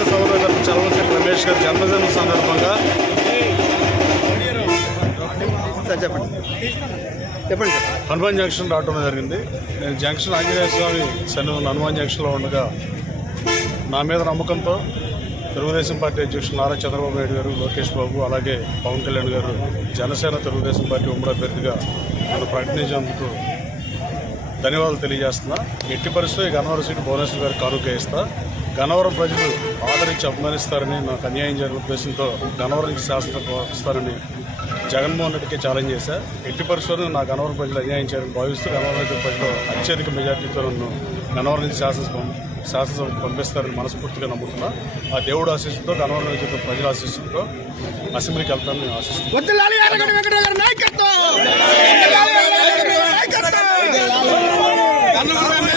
గారి సోదరు చలవశెట్టి రమేష్ గారి జన్మదిన సందర్భంగా చెప్పండి. హనుమాన్ జంక్షన్ రావడం జరిగింది. నేను జంక్షన్ ఆంజనేయ స్వామి సన్నిధి హనుమాన్ జంక్షన్లో ఉండగా నా మీద నమ్మకంతో తెలుగుదేశం పార్టీ అధ్యక్షులు నారా చంద్రబాబు నాయుడు గారు లోకేష్ బాబు అలాగే పవన్ కళ్యాణ్ గారు జనసేన తెలుగుదేశం పార్టీ ఉమ్మడి అభ్యర్థిగా నన్ను ప్రకటించేందుకు ధన్యవాదాలు తెలియజేస్తున్నా. ఎట్టి పరిస్థితుల్లో ఈ గన్నవరం సీటు భువనేశ్వర్ గారికి కానుక గన్నవరం ప్రజలు ఆదరించి అభిమానిస్తారని నాకు అన్యాయం జరిగిన ఉద్దేశంతో గన్నవరం నుంచి శాసనసభ జగన్మోహన్ రెడ్డికి ఛాలెంజ్ చేశా. ఎట్టి పరిస్థితుల్లో నా గన్నవరం ప్రజలు అన్యాయం చేయాలని భావిస్తూ గన్నవరం ప్రజలు అత్యధిక మెజార్టీతో నన్ను గన్నవరం నుంచి శాసనసభ శాసనసభకు పంపిస్తారని మనస్ఫూర్తిగా నమ్ముతున్నా. ఆ దేవుడు ఆశీస్సుతో గన్నవరం నుంచి ప్రజల ఆశీస్సుతో అసెంబ్లీకి వెళ్తానని నేను ఆశిస్తున్నాను করবে